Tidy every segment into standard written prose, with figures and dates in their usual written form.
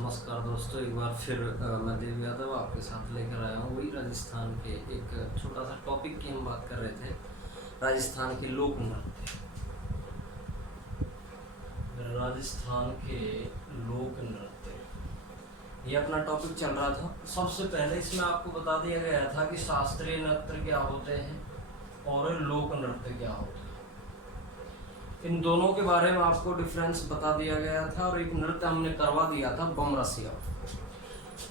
नमस्कार दोस्तों, एक बार फिर मैं देव यादव आपके साथ लेकर आया हूँ। वही राजस्थान के एक छोटा सा टॉपिक की हम बात कर रहे थे, राजस्थान के लोक नृत्य। राजस्थान के लोक नृत्य ये अपना टॉपिक चल रहा था। सबसे पहले इसमें आपको बता दिया गया था कि शास्त्रीय नृत्य क्या होते हैं और लोक नृत्य क्या होते हैं। इन दोनों के बारे में आपको डिफरेंस बता दिया गया था और एक नृत्य हमने करवा दिया था, बम रसिया।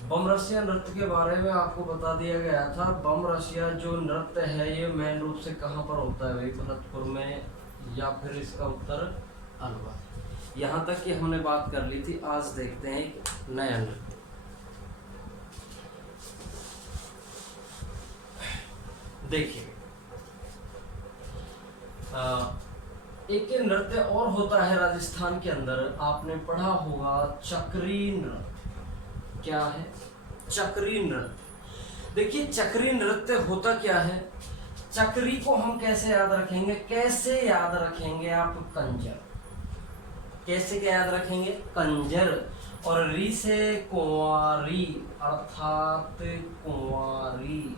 बम रसिया नृत्य के बारे में आपको बता दिया गया था। बम रसिया जो नृत्य है ये मेन रूप से कहाँ पर होता है, वही भरतपुर में, या फिर इसका उत्तर अलवर। यहाँ तक कि हमने बात कर ली थी। आज देखते हैं एक नया नृत्य। देखिए, एक नृत्य और होता है राजस्थान के अंदर, आपने पढ़ा होगा चक्री नृत्य। क्या है चक्री नृत्य? देखिए, चक्री नृत्य होता क्या है। चक्री को हम कैसे याद रखेंगे? कैसे याद रखेंगे आप? कंजर। कैसे क्या याद रखेंगे? कंजर। और री से कुंवारी, अर्थात कुंवारी,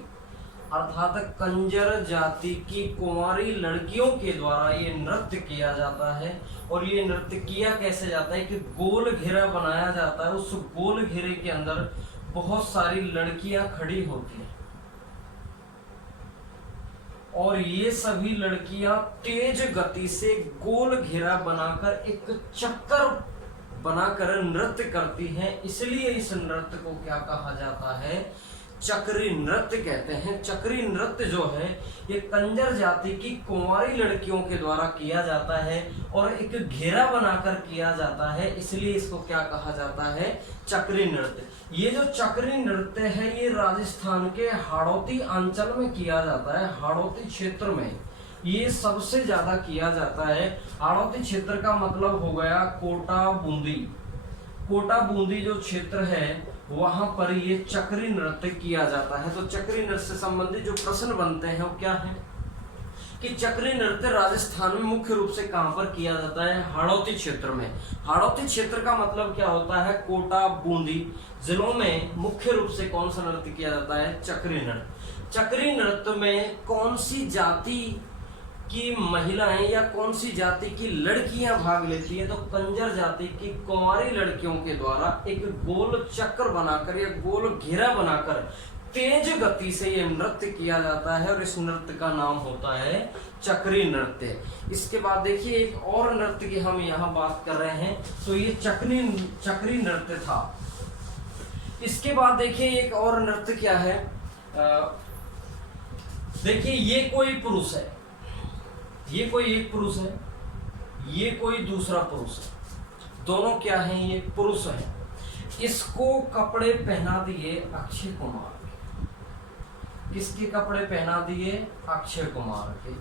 अर्थात कंजर जाति की कुंवारी लड़कियों के द्वारा ये नृत्य किया जाता है। और ये नृत्य किया कैसे जाता है कि गोल घेरा बनाया जाता है। उस गोल घेरे के अंदर बहुत सारी लड़कियां खड़ी होती हैं और ये सभी लड़कियां तेज गति से गोल घेरा बनाकर एक चक्कर बनाकर नृत्य करती हैं। इसलिए इस नृत्य को क्या कहा जाता है? चक्री नृत्य कहते हैं। चक्री नृत्य जो है ये कंजर जाति की कुंवारी लड़कियों के द्वारा किया जाता है और एक घेरा बनाकर किया जाता है, इसलिए इसको क्या कहा जाता है? चक्री नृत्य। ये जो चक्री नृत्य है ये राजस्थान के हाड़ौती अंचल में किया जाता है। हाड़ौती क्षेत्र में ये सबसे ज्यादा किया जाता है। हाड़ौती क्षेत्र का मतलब हो गया कोटा बूंदी। कोटा बूंदी जो क्षेत्र है वहां पर ये चक्री नृत्य किया जाता है। तो चक्री नृत्य से संबंधित जो प्रश्न बनते हैं वो क्या है कि चक्री नृत्य राजस्थान में मुख्य रूप से कहां पर किया जाता है? हाड़ौती क्षेत्र में। हाड़ौती क्षेत्र का मतलब क्या होता है? कोटा बूंदी जिलों में मुख्य रूप से कौन सा नृत्य किया जाता है? चक्री नृत्य। चक्री नृत्य में कौन सी जाति की महिलाएं या कौन सी जाति की लड़कियां भाग लेती है? तो कंजर जाति की कुंवारी लड़कियों के द्वारा एक गोल चक्कर बनाकर या गोल घेरा बनाकर तेज गति से ये नृत्य किया जाता है और इस नृत्य का नाम होता है चक्री नृत्य। इसके बाद देखिए एक और नृत्य की हम यहाँ बात कर रहे हैं, तो ये चक्री नृत्य था। इसके बाद देखिए एक और नृत्य क्या है। देखिए, ये कोई पुरुष है, ये कोई एक पुरुष है, ये कोई दूसरा पुरुष है। दोनों क्या हैं? ये पुरुष हैं। इसको कपड़े पहना दिए अक्षय कुमार के। किसके कपड़े पहना दिए? अक्षय कुमार के।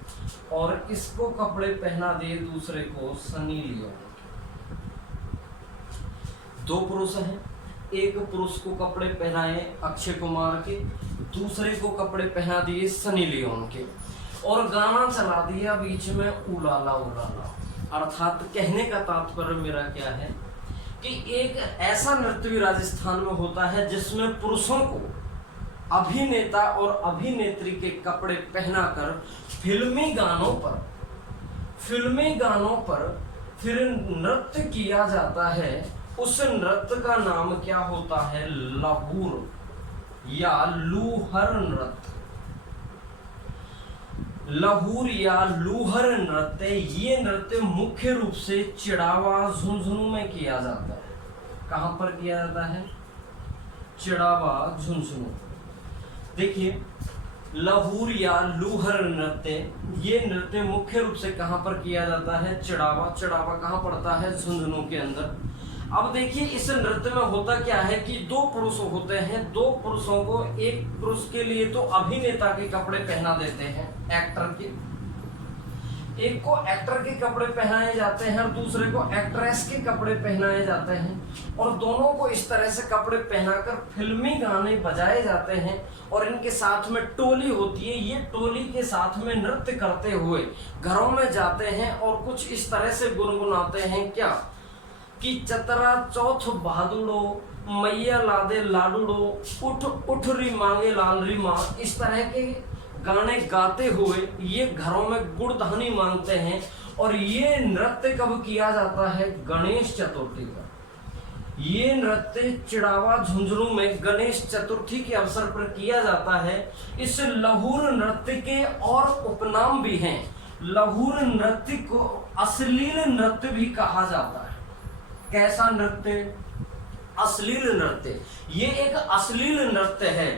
और इसको कपड़े पहना दिए दूसरे को, सनी लियोन के। दो पुरुष हैं, एक पुरुष को कपड़े पहनाए अक्षय कुमार के, दूसरे को कपड़े पहना दिए सनी लियोन के, और गाना चला दिया बीच में उलाला उलाला। अर्थात कहने का तात्पर्य मेरा क्या है कि एक ऐसा नृत्य भी राजस्थान में होता है जिसमें पुरुषों को अभिनेता और अभिनेत्री के कपड़े पहनाकर फिल्मी गानों पर फिर नृत्य किया जाता है। उस नृत्य का नाम क्या होता है? लहूर या लूहर नृत्य। लहूर या लूहर नृत्य, ये नृत्य मुख्य रूप से चिड़ावा झुंझुनू में किया जाता है। कहां पर किया जाता है? चिड़ावा झुंझुनू। देखिए, लहूर या लूहर नृत्य, ये नृत्य मुख्य रूप से कहां पर किया जाता है? चिड़ावा। चिड़ावा कहां पड़ता है? झुंझुनू के अंदर। अब देखिए, इस नृत्य में होता क्या है कि दो पुरुष होते हैं। दो पुरुषों को, एक पुरुष के लिए तो अभिनेता के कपड़े पहना देते हैं, एक्टर के, एक को एक्टर के कपड़े पहनाए जाते हैं और दूसरे को एक्ट्रेस के कपड़े पहनाए जाते हैं। और दोनों को इस तरह से कपड़े पहनाकर फिल्मी गाने बजाए जाते हैं और इनके साथ में टोली होती है। ये टोली के साथ में नृत्य करते हुए घरों में जाते हैं और कुछ इस तरह से गुनगुनाते हैं क्या कि चतरा चौथ बहादुरो मैया लादे लाडूडो उठ उठ री मांगे लाल री माँ, इस तरह के गाने गाते हुए ये घरों में गुड़धानी मांगते हैं। और ये नृत्य कब किया जाता है? गणेश चतुर्थी का। ये नृत्य चिड़ावा झुंझुनू में गणेश चतुर्थी के अवसर पर किया जाता है। इस लहूर नृत्य के और उपनाम भी हैं। लहूर नृत्य को अश्लील नृत्य भी कहा जाता है। कैसा नृत्य? अश्लील नृत्य। ये एक अश्लील नृत्य है।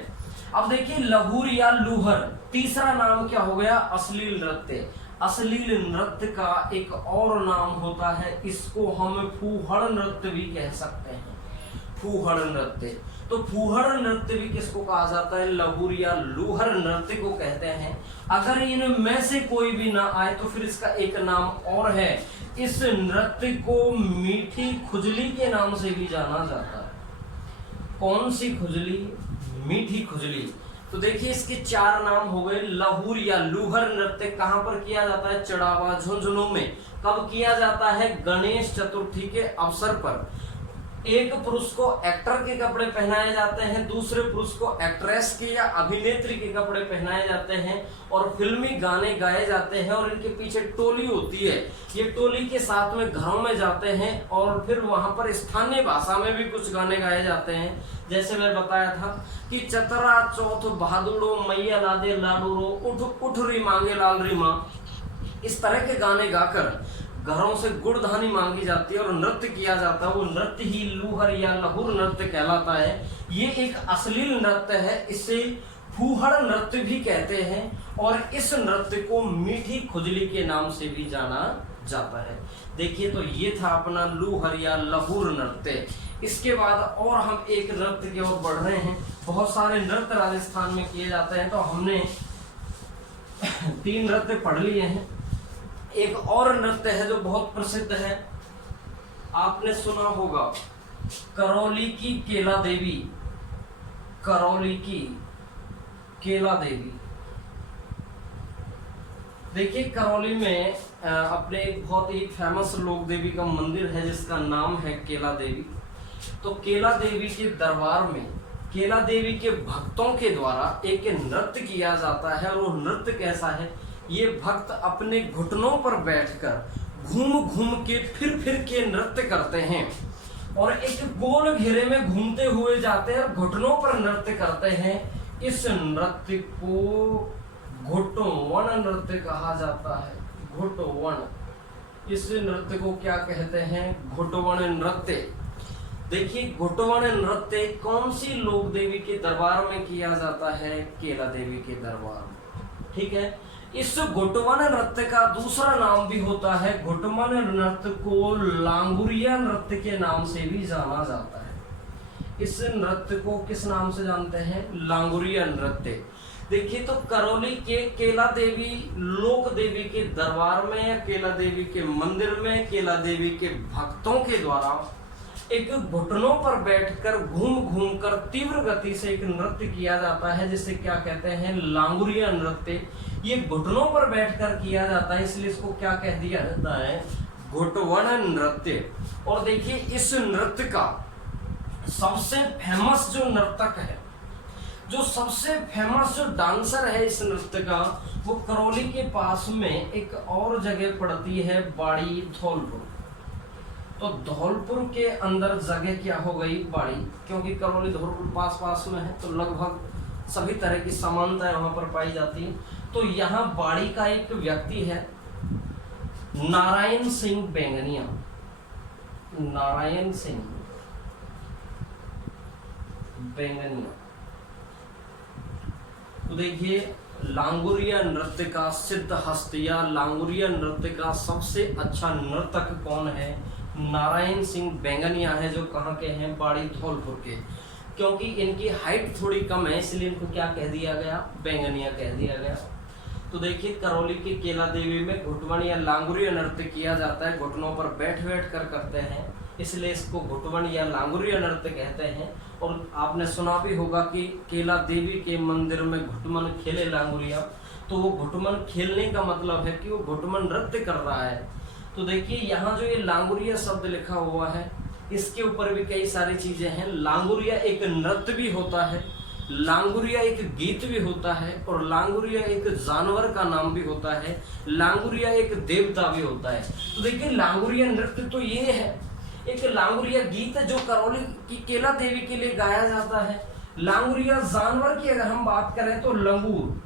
अब देखिए लहूर या लूहर, तीसरा नाम क्या हो गया? अश्लील नृत्य। अश्लील नृत्य का एक और नाम होता है, इसको हम फूहड़ नृत्य भी कह सकते हैं। फूहड़ नृत्य। तो फूहड़ नृत्य भी किसको कहा जाता है? लहूर या लूहर नृत्य को कहते हैं। अगर इनमें से कोई भी ना आए तो फिर इसका एक नाम और है। इस नृत्य को मीठी खुजली के नाम से भी जाना जाता है। कौन सी खुजली? मीठी खुजली। तो देखिए इसके चार नाम हो गए। लहूर या लूहर नृत्य कहाँ पर किया जाता है? चिड़ावा झुंझुनू में। कब किया जाता है? गणेश चतुर्थी के अवसर पर। एक पुरुष को एक्टर के कपड़े पहनाए जाते हैं, दूसरे पुरुष को एक्ट्रेस के या अभिनेत्री के कपड़े पहनाए जाते हैं और फिल्मी गाने गाए जाते हैं और इनके पीछे टोली होती है। ये टोली के साथ में घरों में जाते हैं और फिर वहां पर स्थानीय भाषा में भी कुछ गाने गाए जाते हैं। जैसे मैं बताया था कि चतरा चौथ बहादुरो मैया लादे लाडूरो उठ उठ री मांगे लाल री माँ, इस तरह के गाने गाकर घरों से गुड़धानी मांगी जाती है और नृत्य किया जाता है। वो नृत्य ही लूहर या लहूर नृत्य कहलाता है। ये एक अश्लील नृत्य है, इसे फूहड़ नृत्य भी कहते हैं और इस नृत्य को मीठी खुजली के नाम से भी जाना जाता है। देखिए तो ये था अपना लूहर या लहूर नृत्य। इसके बाद और हम एक नृत्य की ओर बढ़ रहे हैं। बहुत सारे नृत्य राजस्थान में किए जाते हैं, तो हमने 3 नृत्य पढ़ लिए हैं। एक और नृत्य है जो बहुत प्रसिद्ध है, आपने सुना होगा, करौली की केला देवी। करौली की केला देवी। देखिए करौली में अपने एक बहुत ही फेमस लोक देवी का मंदिर है जिसका नाम है केला देवी। तो केला देवी के दरबार में केला देवी के भक्तों के द्वारा एक नृत्य किया जाता है। और वो नृत्य कैसा है? ये भक्त अपने घुटनों पर बैठकर घूम घूम के फिर के नृत्य करते हैं और एक गोल घेरे में घूमते हुए जाते हैं और घुटनों पर नृत्य करते हैं। इस नृत्य को घुटवन नृत्य कहा जाता है। घुटवन। इस नृत्य को क्या कहते हैं? घुटवन नृत्य। देखिए घुटवन नृत्य कौन सी लोक देवी के दरबार में किया जाता है? केला देवी के दरबार में। ठीक है। इस घुटवन नृत्य का दूसरा नाम भी होता है। घुटवन नृत्य को लांगुरिया नृत्य के नाम से भी जाना जाता है। इस नृत्य को किस नाम से जानते हैं? लांगुरिया नृत्य। देखिए तो करौली के केला देवी लोक देवी के दरबार में या केला देवी के मंदिर में केला देवी के भक्तों के द्वारा एक घुटनों पर बैठकर घूम घूम कर तीव्र गति से एक नृत्य किया जाता है जिसे क्या कहते हैं? लांगुरिया नृत्य। ये घुटनों पर बैठकर किया जाता है, इसलिए इसको क्या कह दिया जाता है? घुटवन नृत्य। और देखिए इस नृत्य का सबसे फेमस जो नर्तक है, जो सबसे फेमस जो डांसर है इस नृत्य का, वो करौली के पास में एक और जगह पड़ती है, बाड़ी धौलपुर। तो धौलपुर के अंदर जगह क्या हो गई? बाड़ी। क्योंकि करौली धौलपुर पास में है तो लगभग सभी तरह की समानताएं वहां पर पाई जाती है। तो यहाँ बाड़ी का एक व्यक्ति है नारायण सिंह बेंगनिया। नारायण सिंह बेंगनिया। तो देखिए लांगुरिया नृत्य का सिद्ध हस्त या लांगुरिया नृत्य का सबसे अच्छा नर्तक कौन है? नारायण सिंह बेंगनिया है, जो कहाँ के हैं? बाड़ी धौलपुर के। क्योंकि इनकी हाइट थोड़ी कम है इसलिए इनको क्या कह दिया गया? बेंगनिया कह दिया गया। तो देखिए करौली की केला देवी में घुटवन या लांगुरिया नृत्य किया जाता है। घुटनों पर बैठ कर करते हैं, इसलिए इसको घुटवन या लांगुरिया नृत्य कहते हैं। और आपने सुना भी होगा कि केला देवी के मंदिर में घुटमन खेले लांगुरिया। तो वो घुटमन खेलने का मतलब है कि वो घुटमन नृत्य कर रहा है। तो देखिए यहाँ जो ये लांगुरिया शब्द लिखा हुआ है इसके ऊपर भी कई सारी चीजें हैं। लांगुरिया एक नृत्य भी होता है, लांगुरिया एक गीत भी होता है, और लांगुरिया एक जानवर का नाम भी होता है, लांगुरिया एक देवता भी होता है। तो देखिए लांगुरिया नृत्य तो ये है, एक लांगुरिया गीत जो करौली की केला देवी के लिए गाया जाता है। लांगुरिया जानवर की अगर हम बात करें तो लंगूर,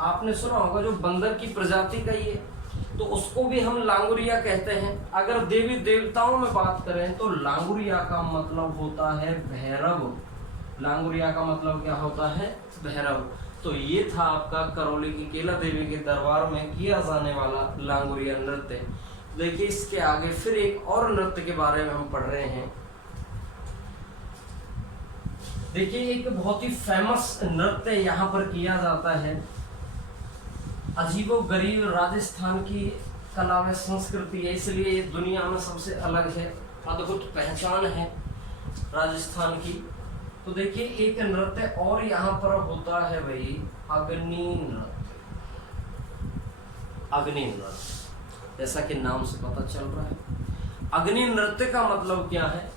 आपने सुना होगा जो बंदर की प्रजाति का ये, तो उसको भी हम लांगुरिया कहते हैं। अगर देवी देवताओं में बात करें तो लांगुरिया का मतलब होता है भैरव। लांगुरिया का मतलब क्या होता है? भैरव। तो ये था आपका करौली की केला देवी के दरबार में किया जाने वाला लांगुरिया नृत्य। देखिए इसके आगे फिर एक और नृत्य के बारे में हम पढ़ रहे हैं। देखिए एक बहुत ही फेमस नृत्य यहाँ पर किया जाता है, अजीबो गरीब राजस्थान की कला व संस्कृति है, इसलिए ये दुनिया में सबसे अलग है, अद्भुत पहचान है राजस्थान की। तो देखिए एक नृत्य और यहाँ पर होता है भाई, अग्नि नृत्य। अग्नि नृत्य जैसा कि नाम से पता चल रहा है। अग्नि नृत्य का मतलब क्या है?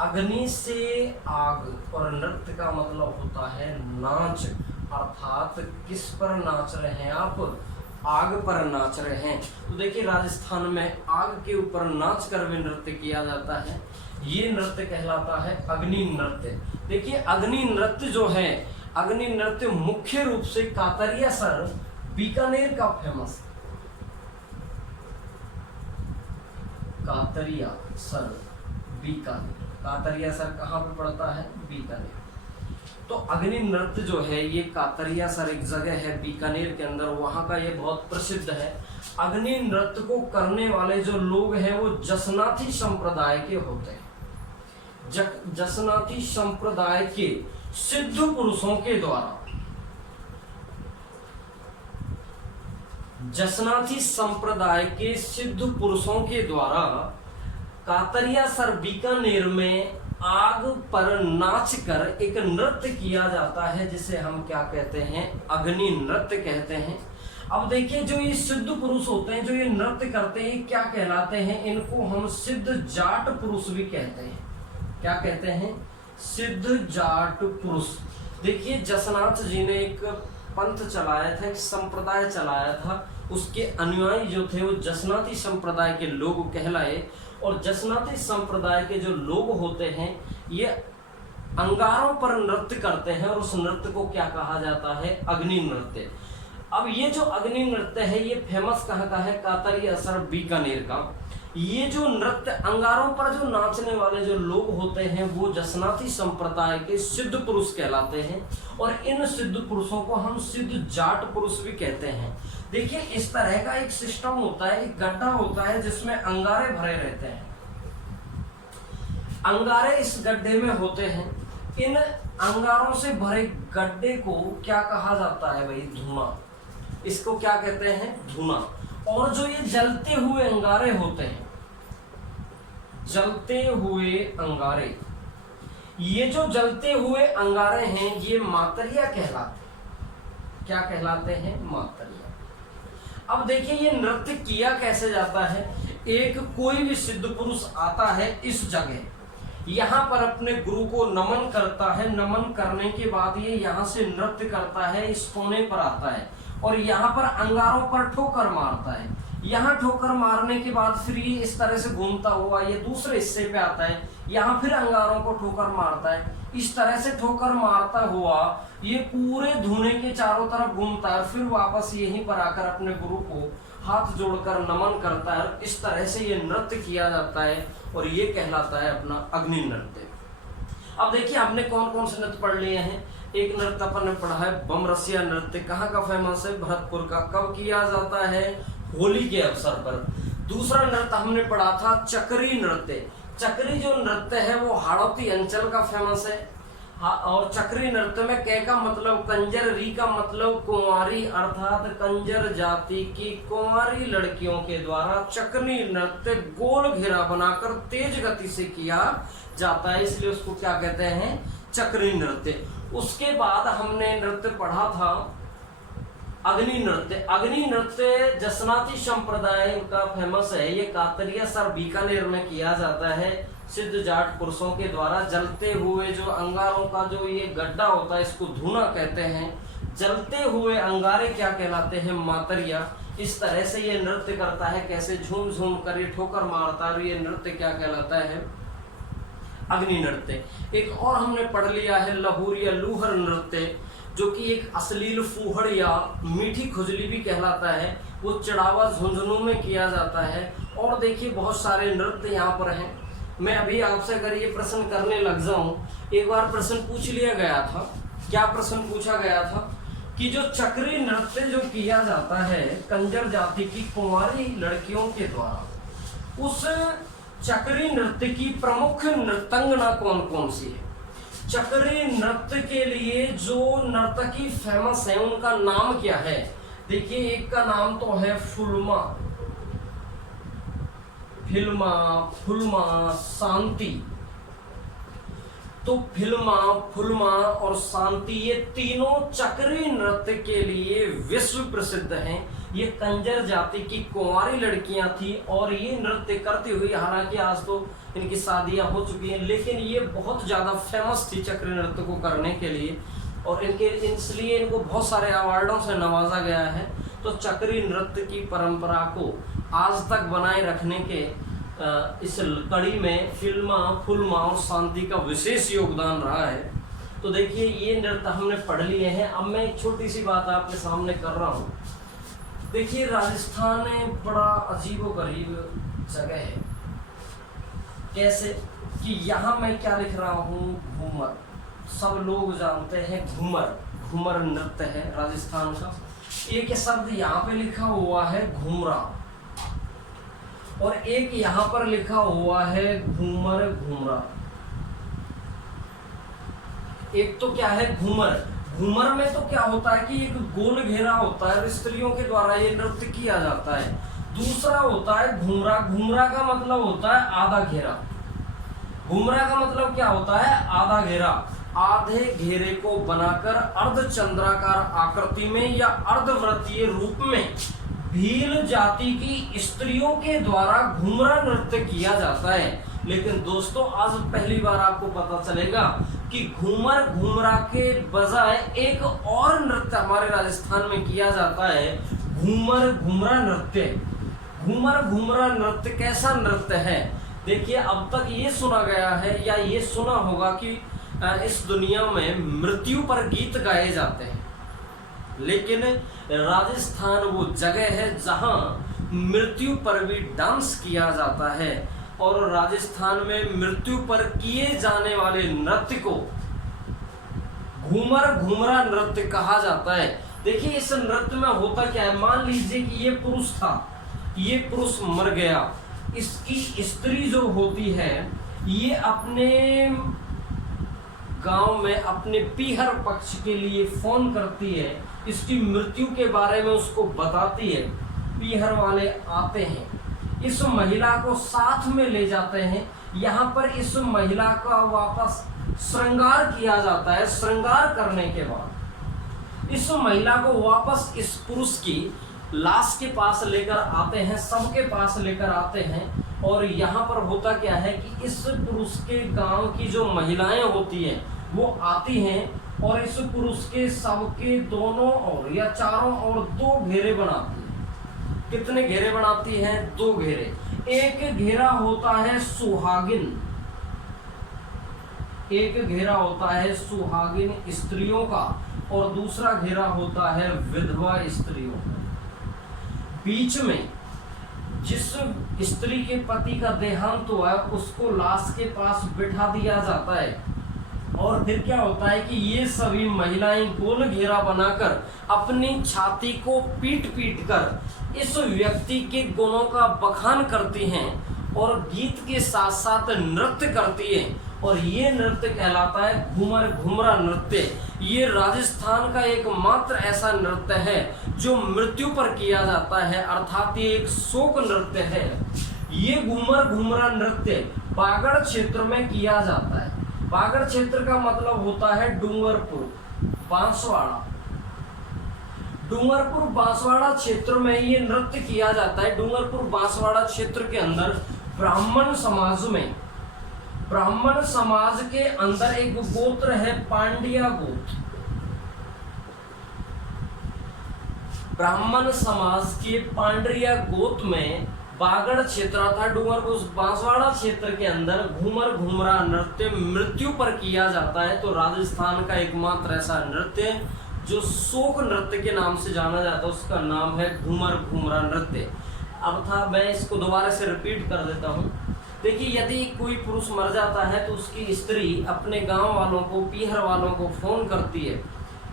अग्नि से आग, और नृत्य का मतलब होता है नाच, अर्थात किस पर नाच रहे हैं आप? आग पर नाच रहे हैं। तो देखिए राजस्थान में आग के ऊपर नाच कर भी नृत्य किया जाता है, ये नृत्य कहलाता है अग्नि नृत्य। देखिए अग्नि नृत्य जो है, अग्नि नृत्य मुख्य रूप से कातरिया सर बीकानेर का famous, Katariya sir Bikaner, Katariya sir कहाँ पे पड़ता है? बीकानेर। तो अग्नि नृत्य जो है ये कातरिया सर एक जगह है बीकानेर के अंदर, वहाँ का ये बहुत प्रसिद्ध है। अग्नि नृत्य को करने वाले जो लोग हैं वो जसनाथी संप्रदाय के होते हैं। जसनाथी संप्रदाय के सिद्ध पुरुषों के द्वारा, जसनाथी संप्रदाय के सिद्ध पुरुषों के द्वारा कातरिया सर बीकानेर में आग पर नाच कर एक नृत्य किया जाता है, जिसे हम क्या कहते हैं? अग्नि नृत्य कहते हैं। अब देखिए जो ये सिद्ध पुरुष होते हैं जो ये नृत्य करते हैं, क्या कहलाते हैं? इनको हम सिद्ध जाट पुरुष भी कहते हैं। क्या कहते हैं? सिद्ध जाट पुरुष। देखिए जसनाथ जी ने एक पंथ चलाया था, एक संप्रदाय चलाया था, उसके अनुयायी जो थे वो जसनाथी संप्रदाय के लोग कहलाए। और जसनाथी संप्रदाय के जो लोग होते हैं ये अंगारों पर नृत्य करते हैं, और उस नृत्य को क्या कहा जाता है? अग्नि नृत्य। अब ये जो अग्नि नृत्य है ये फेमस कहाँ का है? कातरिया सर बीकानेर का। ये जो नृत्य अंगारों पर जो नाचने वाले जो लोग होते हैं वो जसनाथी संप्रदाय के सिद्ध पुरुष कहलाते हैं, और इन सिद्ध पुरुषों को हम सिद्ध जाट पुरुष भी कहते हैं। देखिए इस तरह का एक सिस्टम होता है, एक गड्ढा होता है जिसमें अंगारे भरे रहते हैं। अंगारे इस गड्ढे में होते हैं। इन अंगारों से भरे गड्ढे को क्या कहा जाता है भाई? धुआं। इसको क्या कहते हैं? धुआं। और जो ये जलते हुए अंगारे होते हैं, जलते हुए अंगारे, ये जो जलते हुए अंगारे हैं ये मातरिया कहलाते हैं। क्या कहलाते हैं? मातरिया। अब देखिए ये नृत्य किया कैसे जाता है? एक कोई भी सिद्ध पुरुष आता है इस जगह, यहाँ पर अपने गुरु को नमन करता है। नमन करने के बाद ये यहाँ से नृत्य करता है, इस कोने पर आता है और यहाँ पर अंगारों पर ठोकर मारता है। यहाँ ठोकर मारने के बाद फिर ये इस तरह से घूमता हुआ ये दूसरे हिस्से पे आता है, यहाँ फिर अंगारों को ठोकर मारता है। इस तरह से ठोकर मारता हुआ ये पूरे धुने के चारों तरफ घूमता है, फिर वापस यहीं पर आकर अपने गुरु को हाथ जोड़कर नमन करता है। इस तरह से ये नृत्य किया जाता है और ये कहलाता है अपना अग्नि नृत्य। अब देखिए हमने कौन कौन से नृत्य पढ़ लिए हैं। एक नृत्य अपन ने पढ़ा है बमरसिया नृत्य, कहाँ का फेमस है? भरतपुर का। कब किया जाता है? होली के अवसर पर। दूसरा नृत्य हमने पढ़ा था चक्री नृत्य। चक्री जो नृत्य है वो हाड़ौती अंचल का फेमस है। और चक्री नृत्य में कै का मतलब कंजर, री का मतलब कुंवारी, अर्थात कंजर जाति की कुंवारी लड़कियों के द्वारा चक्री नृत्य गोल घेरा बनाकर तेज गति से किया जाता है, इसलिए उसको क्या कहते हैं? चक्री नृत्य। उसके बाद हमने नृत्य पढ़ा था अग्नि नृत्य जसनाती संप्रदाय का फेमस है। ये कातरिया सर बीकानेर में किया जाता है। सिद्ध जाट पुरुषों के द्वारा जलते हुए जो अंगारों का जो ये गड्ढा होता है, इसको धूना कहते हैं। जलते हुए अंगारे क्या कहलाते हैं? मातरिया। इस तरह से ये नृत्य करता है, कैसे झूम झूम कर ये ठोकर मारता है, ये नृत्य क्या कहलाता है? अग्नि नृत्य। एक और हमने पढ़ लिया है लहूर या लूहर नृत्य, जो कि एक अश्लील फूहड़ या मीठी खुजली भी कहलाता है। वो चढ़ावा झुंझुनू में किया जाता है। और देखिए बहुत सारे नृत्य यहाँ पर हैं। मैं अभी आपसे अगर ये प्रश्न करने लग जाऊं, एक बार प्रश्न पूछ लिया गया था। क्या प्रश्न पूछा गया था? कि जो चक्री नृत्य जो किया जाता है कंजर जाति की कुंवारी लड़कियों के द्वारा, उस चक्री नृत्य की प्रमुख नृत्यांगना कौन कौन सी है? चक्री नृत्य के लिए जो नर्तकी फेमस है उनका नाम क्या है? देखिए, एक का नाम तो है फुलमा, फुलमा, शांति। तो फुलमा और शांति, ये तीनों चक्री नृत्य के लिए विश्व प्रसिद्ध हैं। ये कंजर जाति की कुंवारी लड़कियां थी और ये नृत्य करती हुई, हालांकि आज तो इनकी शादियां हो चुकी हैं, लेकिन ये बहुत ज्यादा फेमस थी चक्री नृत्य को करने के लिए। और इसलिए इनको बहुत सारे अवार्डों से नवाजा गया है। तो चक्री नृत्य की परंपरा को आज तक बनाए रखने के इस कड़ी में फुलमा और शांति का विशेष योगदान रहा है। तो देखिए, ये नृत्य हमने पढ़ लिए हैं। अब मैं एक छोटी सी बात आपके सामने कर रहा हूँ। देखिए, राजस्थान में बड़ा अजीबोगरीब जगह है। कैसे कि यहाँ मैं क्या लिख रहा हूँ? घूमर। सब लोग जानते हैं घूमर नृत्य है राजस्थान का। एक शब्द यहाँ पे लिखा हुआ है घूमरा, और एक यहाँ पर लिखा हुआ है घूमरा। एक तो क्या है? घूमर में तो क्या होता है कि एक गोल घेरा होता है, स्त्रियों के द्वारा ये नृत्य किया जाता है। दूसरा होता है घूमरा का मतलब होता है आधा घेरा। घूमरा का मतलब क्या होता है? आधा घेरा। आधे घेरे को बनाकर अर्धचंद्राकार आकृति में या अर्धवृत्तीय रूप में भील जाति की स्त्रियों के द्वारा घूमरा नृत्य किया जाता है। लेकिन दोस्तों, आज पहली बार आपको पता चलेगा कि घूमरा के बजाय एक और नृत्य हमारे राजस्थान में किया जाता है, घूमरा नृत्य। घूमरा नृत्य कैसा नृत्य है? देखिए, अब तक ये सुना गया है या ये सुना होगा कि इस दुनिया में मृत्यु पर गीत गाए जाते हैं, लेकिन राजस्थान वो जगह है जहां मृत्यु पर भी डांस किया जाता है। और राजस्थान में मृत्यु पर किए जाने वाले नृत्य को घूमरा नृत्य कहा जाता है। देखिए, इस नृत्य में होता क्या है? मान लीजिए कि ये पुरुष था, ये पुरुष मर गया। इसकी स्त्री जो होती है, ये अपने गांव में अपने पीहर पक्ष के लिए फोन करती है, इसकी मृत्यु के बारे में उसको बताती है। पीहर वाले आते हैं, इस महिला को साथ में ले जाते हैं। यहाँ पर इस महिला का वापस श्रृंगार किया जाता है। श्रृंगार करने के बाद इस महिला को वापस इस पुरुष की लाश के पास लेकर आते हैं, सबके पास लेकर आते हैं। और यहाँ पर होता क्या है कि इस पुरुष के गांव की जो महिलाएं होती हैं वो आती हैं और इस पुरुष के शव के दोनों ओर या चारों ओर 2 घेरे बनाती है। कितने घेरे बनाती हैं? 2 घेरे। एक घेरा होता है सुहागिन, एक घेरा होता है सुहागिन स्त्रियों का, और दूसरा घेरा होता है विधवा स्त्रियों का। बीच में जिस स्त्री के पति का देहांत हुआ है उसको लाश के पास बिठा दिया जाता है। और फिर क्या होता है कि ये सभी महिलाएं गोल घेरा बनाकर अपनी छाती को पीट कर इस व्यक्ति के गुणों का बखान करती हैं और गीत के साथ साथ नृत्य करती हैं। और ये नृत्य कहलाता है घूमरा नृत्य। ये राजस्थान का एकमात्र ऐसा नृत्य है जो मृत्यु पर किया जाता है, अर्थात ये एक शोक नृत्य है। ये घूमरा नृत्य बागड़ क्षेत्र में किया जाता है। बागड़ क्षेत्र का मतलब होता है डूंगरपुर, बांसवाड़ा। डूंगरपुर बांसवाड़ा क्षेत्र में ये नृत्य किया जाता है। डूंगरपुर बांसवाड़ा क्षेत्र के अंदर ब्राह्मण समाज के अंदर एक गोत्र है पांड्या गोत्र। ब्राह्मण समाज के पांड्या गोत्र में बागड़ क्षेत्र था। डूंगरपुर बांसवाड़ा क्षेत्र के अंदर घूमर घूमरा नृत्य मृत्यु पर किया जाता है। तो राजस्थान का एकमात्र ऐसा नृत्य जो शोक नृत्य के नाम से जाना जाता है, उसका नाम है घूमर घूमरा नृत्य। मैं इसको दोबारा से रिपीट कर देता हूँ। देखिए, यदि कोई पुरुष मर जाता है तो उसकी स्त्री अपने गांव वालों को, पीहर वालों को फोन करती है,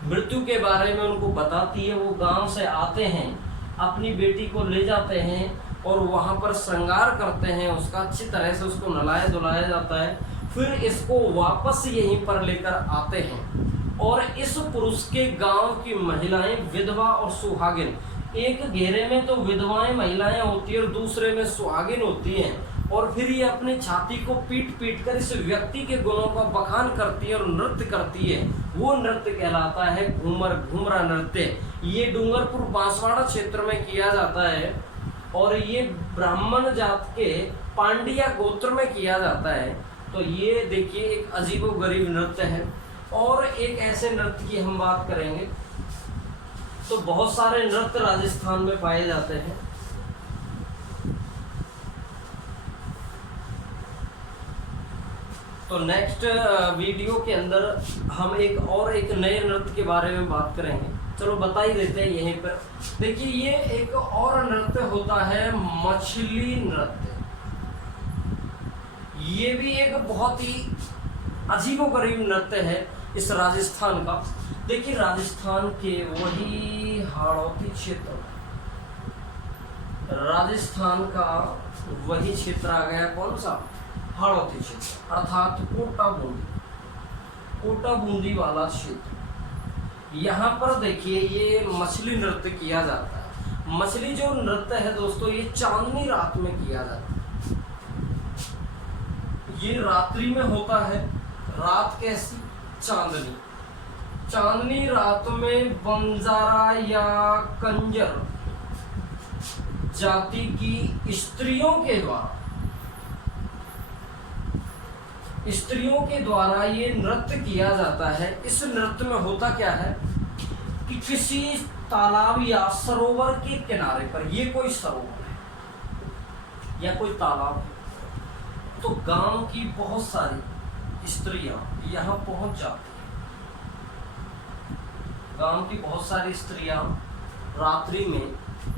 मृत्यु के बारे में उनको बताती है। वो गांव से आते हैं, अपनी बेटी को ले जाते हैं और वहां पर श्रृंगार करते हैं, उसका अच्छी तरह से उसको नहलाया धुलाया जाता है। फिर इसको वापस यहीं पर लेकर आते हैं और इस पुरुष के गांव की महिलाएं, विधवा और सुहागिन, एक घेरे में तो विधवाएं महिलाएं होती है और दूसरे में सुहागिन होती हैं, और फिर ये अपनी छाती को पीट पीट कर इस व्यक्ति के गुणों का बखान करती है और नृत्य करती है। वो नृत्य कहलाता है घूमर घूमरा नृत्य। ये डूंगरपुर बांसवाड़ा क्षेत्र में किया जाता है और ये ब्राह्मण जात के पांड्या गोत्र में किया जाता है। तो ये देखिए एक अजीबोगरीब नृत्य है। और एक ऐसे नृत्य की हम बात करेंगे तो बहुत सारे नृत्य राजस्थान में पाए जाते हैं। तो नेक्स्ट वीडियो के अंदर हम एक नए नृत्य के बारे में बात करेंगे। चलो बता ही देते हैं यहीं पर। देखिए, ये एक और नृत्य होता है मछली नृत्य। ये भी एक बहुत ही अजीबोगरीब नृत्य है इस राजस्थान का। देखिए, राजस्थान के वही हाड़ौती क्षेत्र, राजस्थान का वही क्षेत्र आ गया, कौन सा? हाड़ौती क्षेत्र, अर्थात कोटा बूंदी वाला क्षेत्र। यहाँ पर देखिए ये मछली नृत्य किया जाता है। मछली जो नृत्य है दोस्तों, ये चांदनी रात में किया जाता है। ये रात्रि में होता है। रात कैसी? चांदनी रात में बंजारा या कंजर जाति की स्त्रियों के द्वारा ये नृत्य किया जाता है। इस नृत्य में होता क्या है कि किसी तालाब या सरोवर के किनारे पर, ये कोई सरोवर है या कोई तालाब है, तो गांव की बहुत सारी स्त्रियां यहाँ पहुंच जाती हैं। गांव की बहुत सारी स्त्रियां रात्रि में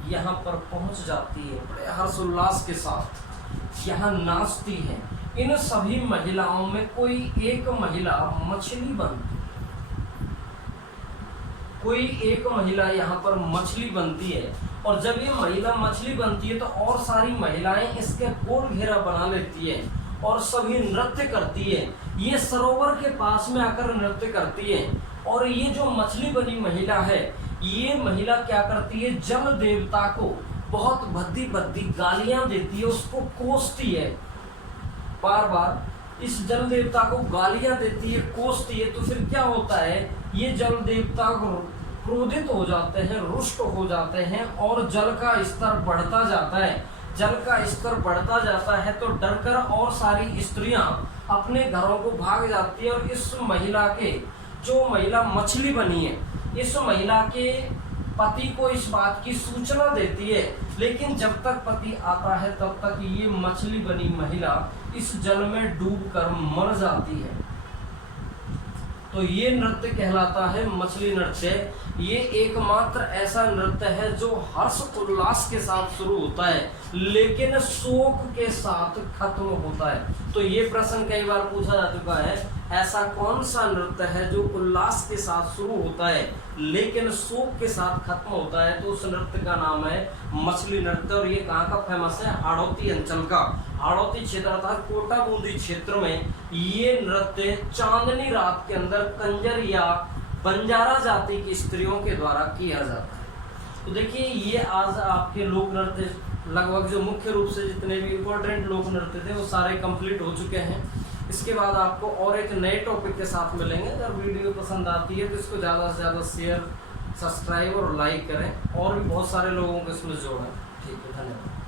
यहाँ पर पहुंच जाती है, बड़े हर्षोल्लास के साथ यहाँ नाचती हैं। इन सभी महिलाओं में कोई एक महिला मछली बनती है, कोई एक महिला यहाँ पर मछली बनती है। और जब ये महिला मछली बनती है तो और सारी महिलाएं इसके गोल घेरा बना लेती है और सभी नृत्य करती है। ये सरोवर के पास में आकर नृत्य करती है। और ये जो मछली बनी महिला है, ये महिला क्या करती है, जल देवता को बहुत भद्दी भद्दी गालियां देती है, उसको कोसती है, बार बार इस जल देवता को गालियां देती है, कोसती है। तो फिर क्या होता है, ये जल देवता क्रोधित हो जाते हैं, रुष्ट हो जाते हैं और जल का स्तर बढ़ता जाता है। जल का स्तर बढ़ता जाता है तो डरकर और सारी स्त्रियां अपने घरों को भाग जाती है और इस महिला के, जो महिला मछली बनी है, इस महिला के पति को इस बात की सूचना देती है। लेकिन जब तक पति आता है तब तक ये मछली बनी महिला इस जल में डूबकर मर जाती है। तो ये नृत्य कहलाता है मछली नृत्य। ये एकमात्र ऐसा नृत्य है जो हर्ष उल्लास के साथ शुरू होता है लेकिन शोक के साथ खत्म होता है। तो ये प्रश्न कई बार पूछा जा चुका है, ऐसा कौन सा नृत्य है जो उल्लास के साथ शुरू होता है लेकिन शोक के साथ खत्म होता है? तो उस नृत्य का नाम है मछली नृत्य। और ये कहाँ का फेमस है? हाड़ौती अंचल का, हाड़ौती क्षेत्र अर्थात कोटा बूंदी क्षेत्र में ये नृत्य चांदनी रात के अंदर कंजर या बंजारा जाति की स्त्रियों के द्वारा किया जाता है। तो देखिए, ये आज आपके लोक नृत्य लगभग जो मुख्य रूप से जितने भी इम्पोर्टेंट लोक नृत्य थे वो सारे कंप्लीट हो चुके हैं। इसके बाद आपको और एक नए टॉपिक के साथ मिलेंगे। अगर वीडियो पसंद आती है तो इसको ज़्यादा से ज़्यादा शेयर सब्सक्राइब और लाइक करें और भी बहुत सारे लोगों को इसमें जोड़ें। ठीक है, धन्यवाद।